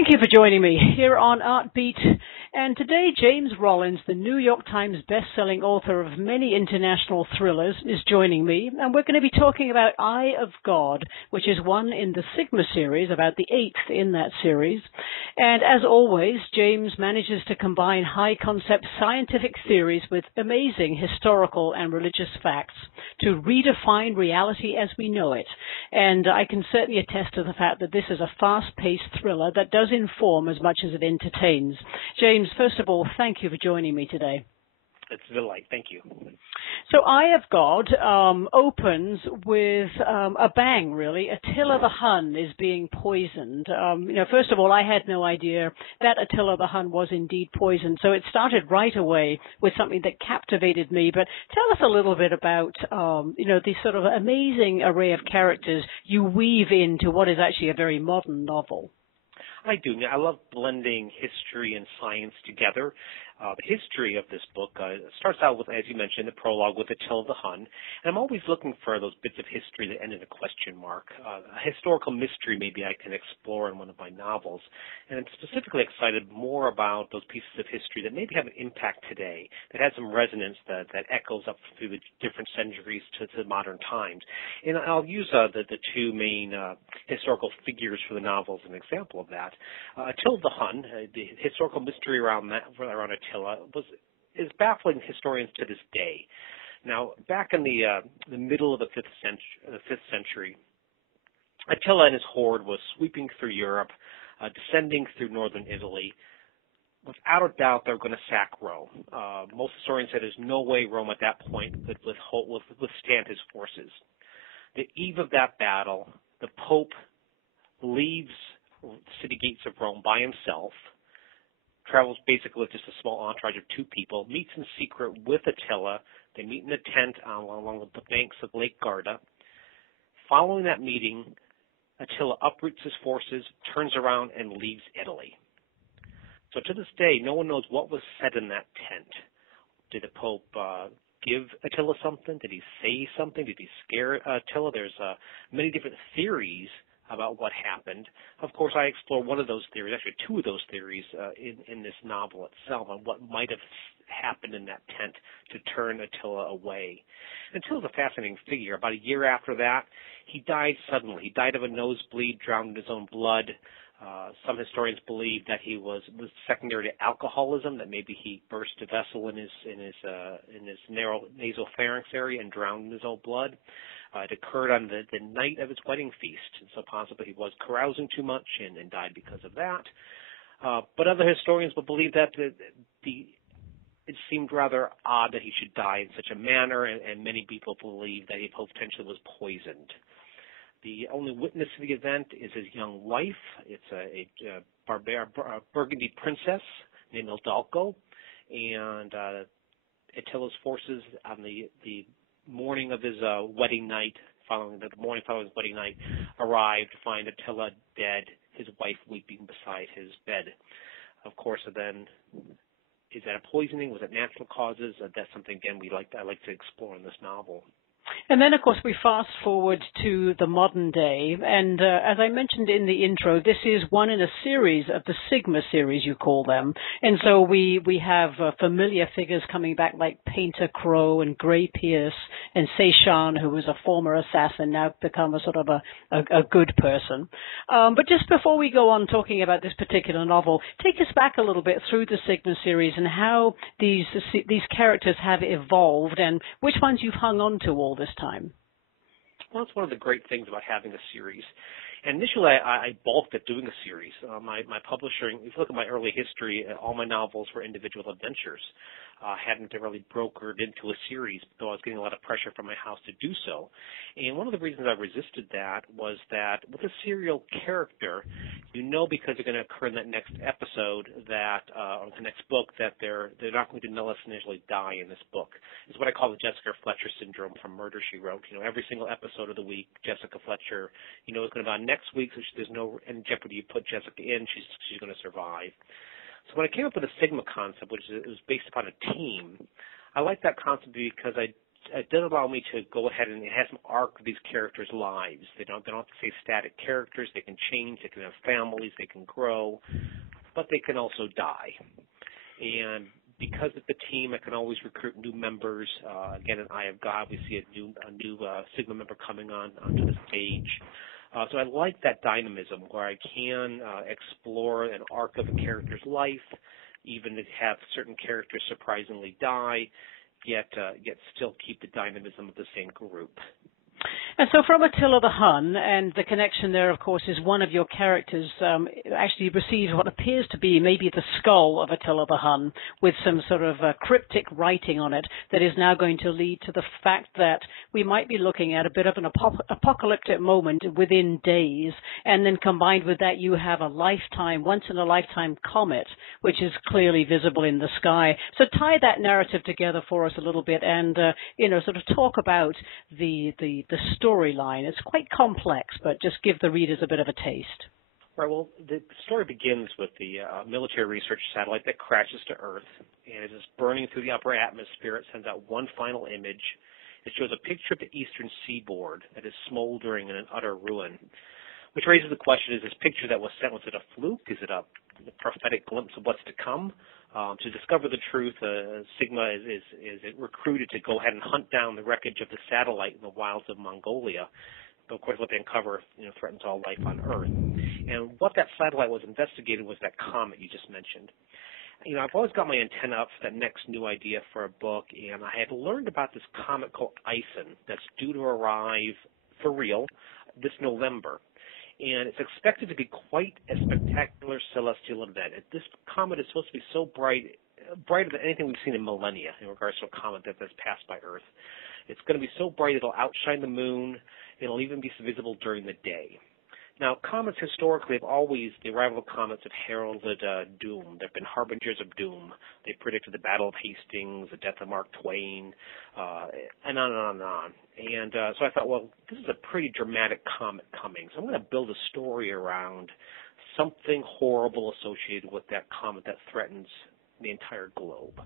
Thank you for joining me here on Artbeat. And today, James Rollins, the New York Times best-selling author of many international thrillers, is joining me. And we're going to be talking about Eye of God, which is one in the Sigma series, about the 8th in that series. And as always, James manages to combine high-concept scientific theories with amazing historical and religious facts to redefine reality as we know it. And I can certainly attest to the fact that this is a fast-paced thriller that does inform as much as it entertains. James, first of all, thank you for joining me today. It's a delight. Thank you. So Eye of God opens with a bang, really. Attila the Hun is being poisoned. First of all, I had no idea that Attila the Hun was indeed poisoned. So it started right away with something that captivated me. But tell us a little bit about, the sort of amazing array of characters you weave into what is actually a very modern novel. I do. I love blending history and science together. The history of this book starts out with, as you mentioned, the prologue with Attila the Hun. And I'm always looking for those bits of history that end in a question mark. A historical mystery maybe I can explore in one of my novels. And I'm specifically excited more about those pieces of history that maybe have an impact today, that has some resonance that echoes up through the different centuries to modern times. And I'll use the two main historical figures for the novel as an example of that. Attila the Hun, the historical mystery around Attila is baffling historians to this day. Now, back in the middle of the 5th century, Attila and his horde was sweeping through Europe, descending through northern Italy. Without a doubt, they were going to sack Rome. Most historians say there's no way Rome at that point could withstand his forces. The eve of that battle, the Pope leaves the city gates of Rome by himself, travels basically with just a small entourage of 2 people, meets in secret with Attila. They meet in a tent along the banks of Lake Garda. Following that meeting, Attila uproots his forces, turns around, and leaves Italy. So to this day, no one knows what was said in that tent. Did the Pope give Attila something? Did he say something? Did he scare Attila? There's many different theories about what happened. Of course, I explore one of those theories, actually 2 of those theories in this novel itself, on what might have happened in that tent to turn Attila away. Attila's a fascinating figure. About a year after that, he died suddenly. He died of a nosebleed, drowned in his own blood. Some historians believe that he was secondary to alcoholism, that maybe he burst a vessel in his narrow nasopharynx area and drowned in his own blood. It occurred on the night of his wedding feast, and so possibly he was carousing too much and died because of that. But other historians will believe that it seemed rather odd that he should die in such a manner, and many people believe that he potentially was poisoned. The only witness to the event is his young wife. It's a Burgundy princess named Udalco, and Attila's forces on the morning of his wedding night, following his wedding night, arrived to find Attila dead, his wife weeping beside his bed. Of course, then, is that a poisoning? Was it natural causes? That's something, again, I like to explore in this novel. And then, of course, we fast forward to the modern day. And as I mentioned in the intro, this is one in a series of the Sigma series, you call them. And so we have familiar figures coming back like Painter Crow and Gray Pierce and Seishan, who was a former assassin, now become a sort of a good person. But just before we go on talking about this particular novel, take us back a little bit through the Sigma series and how these characters have evolved and which ones you've hung on to all this time. Well, that's one of the great things about having a series. And initially, I balked at doing a series. My publisher, if you look at my early history, all my novels were individual adventures. Hadn't really brokered into a series, though I was getting a lot of pressure from my house to do so. And one of the reasons I resisted that was that with a serial character, you know because they're going to occur in that next episode or the next book that they're not going to necessarily die in this book. It's what I call the Jessica Fletcher syndrome from Murder, She Wrote. Every single episode of the week, Jessica Fletcher, is going to be on next week, so there's no any jeopardy. You put Jessica in, she's going to survive. So when I came up with the Sigma concept, which was based upon a team, I liked that concept because I it does allow me to go ahead and it has some arc of these characters' lives. They don't have to stay static characters. They can change. They can have families. They can grow, but they can also die. And because of the team, I can always recruit new members. Again, in Eye of God, we see a new Sigma member coming onto the stage. So I like that dynamism where I can explore an arc of a character's life, even to have certain characters surprisingly die, yet still keep the dynamism of the same group. And so from Attila the Hun, and the connection there, of course, is one of your characters actually receives what appears to be maybe the skull of Attila the Hun with some sort of cryptic writing on it that is now going to lead to the fact that we might be looking at a bit of an apocalyptic moment within days, and then combined with that you have a once-in-a-lifetime comet, which is clearly visible in the sky. So tie that narrative together for us a little bit and, sort of talk about the storyline. It's quite complex, but just give the readers a bit of a taste. Right. Well, the story begins with the military research satellite that crashes to Earth, and as it's burning through the upper atmosphere, it sends out one final image. It shows a picture of the eastern seaboard that is smoldering in an utter ruin, which raises the question, is this picture that was sent, was it a fluke? Is it a prophetic glimpse of what's to come? To discover the truth, Sigma is recruited to go ahead and hunt down the wreckage of the satellite in the wilds of Mongolia. But of course, what they uncover, threatens all life on Earth. And what that satellite was investigating was that comet you just mentioned. I've always got my antenna up for that next new idea for a book, and I had learned about this comet called Ison that's due to arrive for real this November. And it's expected to be quite a spectacular celestial event. This comet is supposed to be so brighter than anything we've seen in millennia in regards to a comet that's passed by Earth. It's going to be so bright it'll outshine the moon. It'll even be visible during the day. Now, comets historically the arrival of comets have heralded doom. They've been harbingers of doom. They predicted the Battle of Hastings, the death of Mark Twain, and on and on and on. And so I thought, well, this is a pretty dramatic comet coming, so I'm going to build a story around something horrible associated with that comet that threatens the entire globe.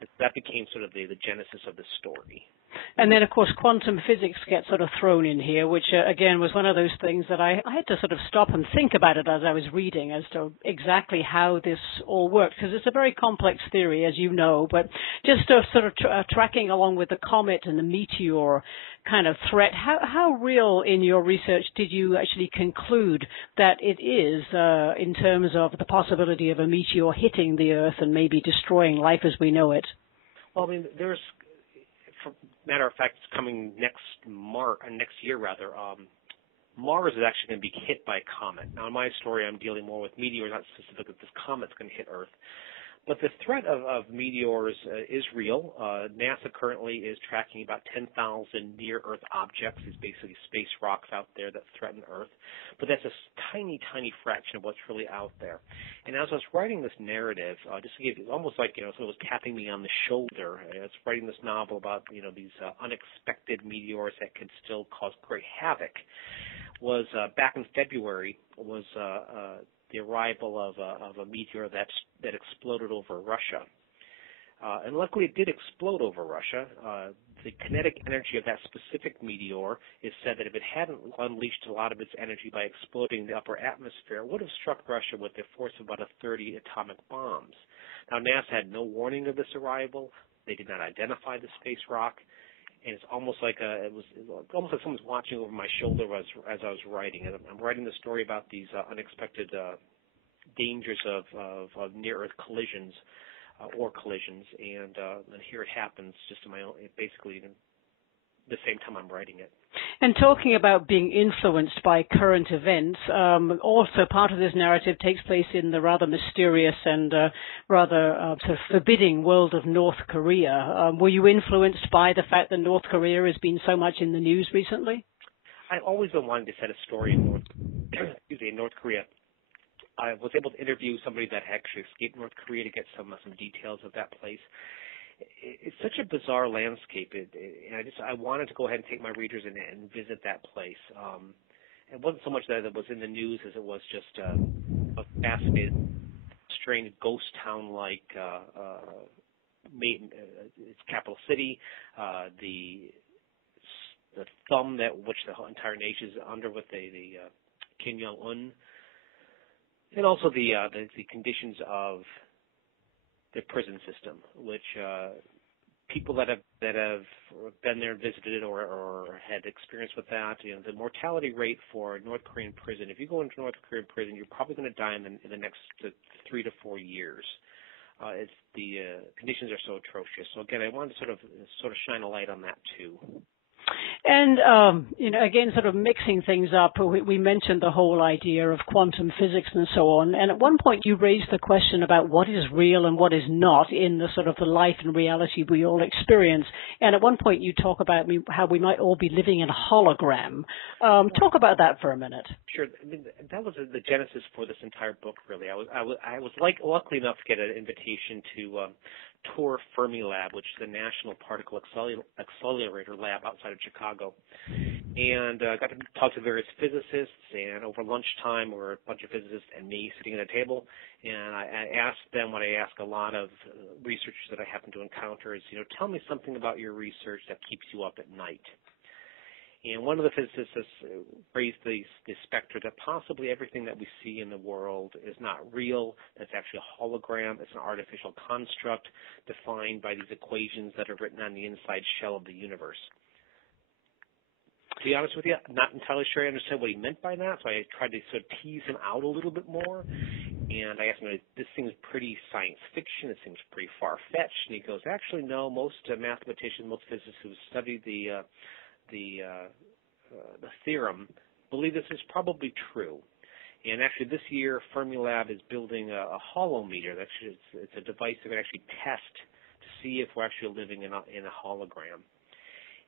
And that became sort of the genesis of the story. And then, of course, quantum physics gets sort of thrown in here, which, again, was one of those things that I had to sort of stop and think about it as I was reading as to exactly how this all works, because it's a very complex theory, as you know, but just sort of tracking along with the comet and the meteor kind of threat, how real in your research did you actually conclude that it is in terms of the possibility of a meteor hitting the Earth and maybe destroying life as we know it? Well, there's... Matter of fact, it's coming next year. Mars is actually going to be hit by a comet. Now, in my story, I'm dealing more with meteors, not specific that this comet's going to hit Earth. But the threat of meteors is real. NASA currently is tracking about 10,000 near-Earth objects, these basically space rocks out there that threaten Earth. But that's a tiny, tiny fraction of what's really out there. And as I was writing this narrative, just to give, almost like someone was tapping me on the shoulder. I was writing this novel about these unexpected meteors that could still cause great havoc. Was back in February was the arrival of a meteor that exploded over Russia. And luckily it did explode over Russia. The kinetic energy of that specific meteor is said that if it hadn't unleashed a lot of its energy by exploding the upper atmosphere, it would have struck Russia with the force of about 30 atomic bombs. Now, NASA had no warning of this arrival. They did not identify the space rock. And it's almost like almost like someone's watching over my shoulder as I was writing. And I'm writing the story about these unexpected dangers of near-Earth collisions, and here it happens just in my own, basically the same time I'm writing it. And talking about being influenced by current events, also part of this narrative takes place in the rather mysterious and rather sort of forbidding world of North Korea. Were you influenced by the fact that North Korea has been so much in the news recently? I've always been wanting to set a story in North Korea. I was able to interview somebody that actually escaped North Korea to get some details of that place. It's such a bizarre landscape, and I wanted to go ahead and take my readers in and visit that place. It wasn't so much that it was in the news as it was just a fascinating, strange ghost town-like its capital city, the thumb that which the entire nation is under with the Kim Jong-un, and also the conditions of the prison system, which people that have been there and visited or had experience with that, the mortality rate for North Korean prison. If you go into North Korean prison, you're probably going to die in the next 3 to 4 years. It's the conditions are so atrocious. So again, I wanted to sort of shine a light on that too. And, again, sort of mixing things up, we mentioned the whole idea of quantum physics and so on. And at one point you raised the question about what is real and what is not in the sort of the life and reality we all experience. And at one point you talk about how we might all be living in a hologram. Talk about that for a minute. Sure. I mean, that was the genesis for this entire book, really. I was lucky enough to get an invitation to tour Fermilab, which is a National Particle Accelerator lab outside of Chicago. And got to talk to various physicists, and over lunchtime there were a bunch of physicists and me sitting at a table, and I asked them what I ask a lot of researchers that I happen to encounter is, tell me something about your research that keeps you up at night. And one of the physicists raised the specter that possibly everything that we see in the world is not real, that's actually a hologram, it's an artificial construct defined by these equations that are written on the inside shell of the universe. To be honest with you, I'm not entirely sure I understand what he meant by that, so I tried to sort of tease him out a little bit more. And I asked him, this seems pretty science fiction, it seems pretty far-fetched. And he goes, actually, no, most mathematicians, most physicists who study the theorem believe this is probably true. And actually this year Fermilab is building a holometer. It's a device that can actually test to see if we're actually living in a hologram.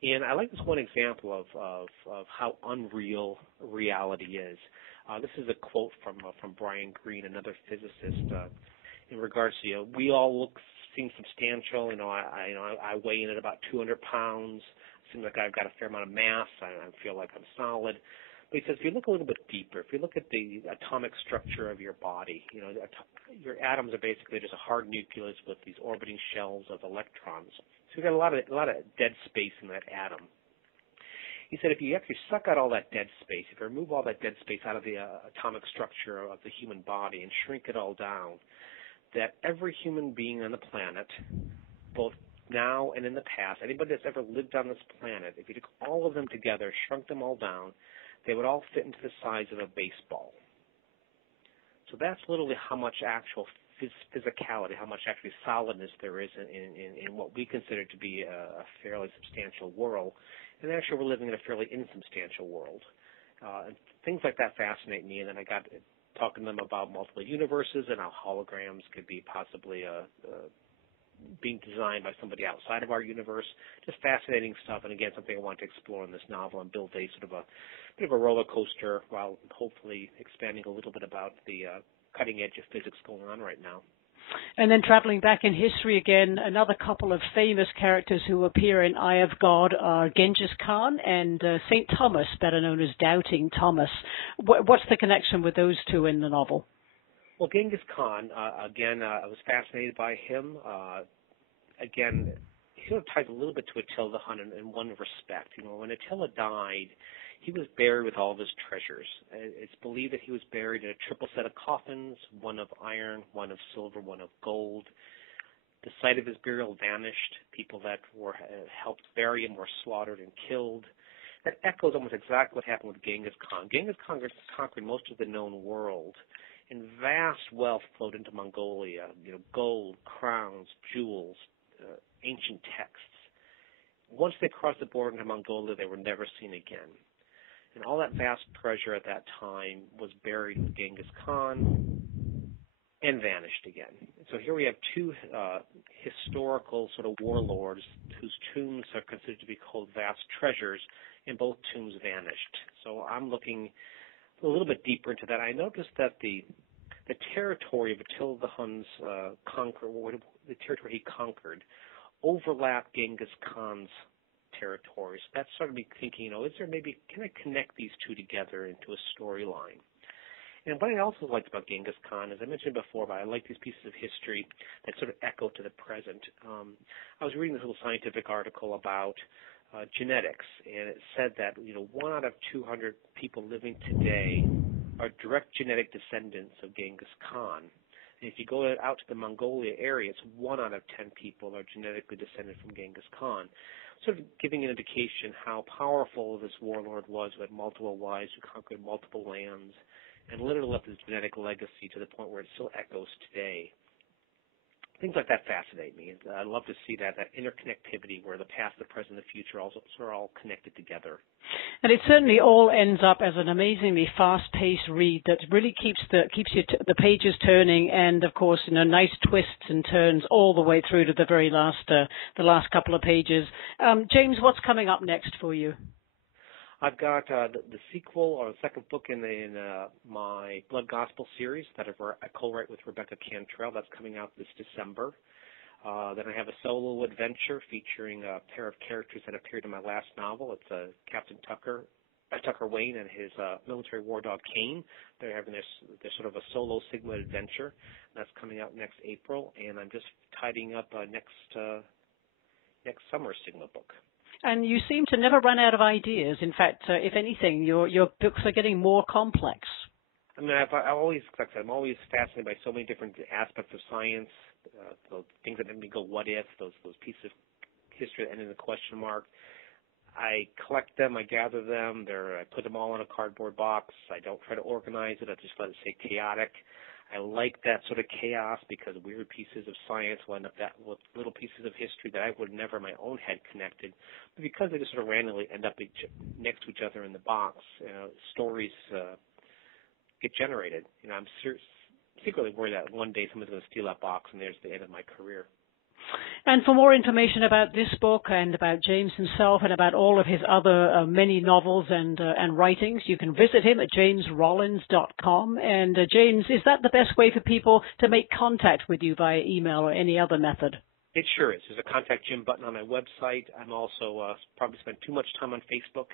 And I like this one example of how unreal reality is. This is a quote from Brian Greene, another physicist, in regards to, we all seem substantial. I weigh in at about 200 pounds. Seems like I've got a fair amount of mass. I feel like I'm solid. But he says, if you look a little bit deeper, if you look at the atomic structure of your body, your atoms are basically just a hard nucleus with these orbiting shells of electrons. So you've got a lot of dead space in that atom. He said, if you actually suck out all that dead space, if you remove all that dead space out of the atomic structure of the human body and shrink it all down, that every human being on the planet, both now and in the past, anybody that's ever lived on this planet, if you took all of them together, shrunk them all down, they would all fit into the size of a baseball. So that's literally how much actual physicality, how much actually solidness there is in what we consider to be a fairly substantial world. And actually we're living in a fairly insubstantial world. And things like that fascinate me. And then I got talking to them about multiple universes and how holograms could be possibly being designed by somebody outside of our universe. Just fascinating stuff, and again, something I want to explore in this novel and build a sort of a bit of a roller coaster while hopefully expanding a little bit about the cutting edge of physics going on right now. And then traveling back in history again, another couple of famous characters who appear in Eye of God are Genghis Khan and St. Thomas, better known as Doubting Thomas. What's the connection with those two in the novel? Well, Genghis Khan, again, I was fascinated by him. Again, he sort of ties a little bit to Attila the Hun in one respect. When Attila died, he was buried with all of his treasures. It's believed that he was buried in a triple set of coffins, one of iron, one of silver, one of gold. The site of his burial vanished. People that helped bury him were slaughtered and killed. That echoes almost exactly what happened with Genghis Khan. Genghis Khan conquered most of the known world, and vast wealth flowed into Mongolia, gold, crowns, jewels, ancient texts. Once they crossed the border into Mongolia, they were never seen again. And all that vast treasure at that time was buried with Genghis Khan and vanished again. So here we have two historical sort of warlords whose tombs are considered to be called vast treasures, and both tombs vanished. So I'm looking a little bit deeper into that. I noticed that the territory of Attila the Hun's the territory he conquered, overlapped Genghis Khan's territories. That started me thinking, can I connect these two together into a storyline? And what I also liked about Genghis Khan, as I mentioned before, but I like these pieces of history that sort of echo to the present. I was reading this little scientific article about genetics, and it said that 1 out of 200 people living today are direct genetic descendants of Genghis Khan. And if you go out to the Mongolia area, it's 1 out of 10 people are genetically descended from Genghis Khan, sort of giving an indication how powerful this warlord was, who had multiple wives, who conquered multiple lands, and literally left his genetic legacy to the point where it still echoes today. Things like that fascinate me. I love to see that interconnectivity where the past, the present, the future also are all connected together. And it certainly all ends up as an amazingly fast-paced read that really keeps the pages turning, and of course, nice twists and turns all the way through to the very last couple of pages. James, what's coming up next for you? I've got the sequel or the second book in my Blood Gospel series that I co-write with Rebecca Cantrell. That's coming out this December. Then I have a solo adventure featuring a pair of characters that appeared in my last novel. It's Captain Tucker Wayne and his military war dog Kane. They're having their sort of a solo Sigma adventure. That's coming out next April, and I'm just tidying up next summer's Sigma book. And you seem to never run out of ideas. In fact, if anything, your books are getting more complex. I mean, I'm always fascinated by so many different aspects of science, those things that make me go, what if, those pieces of history that end in a question mark. I collect them, I gather them, I put them all in a cardboard box. I don't try to organize it, I just let it stay chaotic. I like that sort of chaos because weird pieces of science will end up with little pieces of history that I would never in my own head connected. But because they just sort of randomly end up next to each other in the box, stories get generated. I'm secretly worried that one day someone's going to steal that box and there's the end of my career. And for more information about this book and about James himself and about all of his other many novels and writings, you can visit him at jamesrollins.com. And James, is that the best way for people to make contact with you via email or any other method? It sure is. There's a Contact Jim button on my website. I'm also probably spend too much time on Facebook.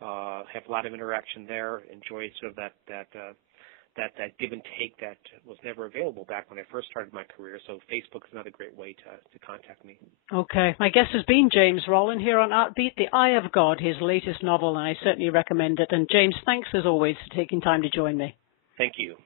Have a lot of interaction there. Enjoy sort of that give and take that was never available back when I first started my career. So Facebook is another great way to contact me. Okay. My guest has been James Rollins here on Artbeat, The Eye of God, his latest novel, and I certainly recommend it. And James, thanks as always for taking time to join me. Thank you.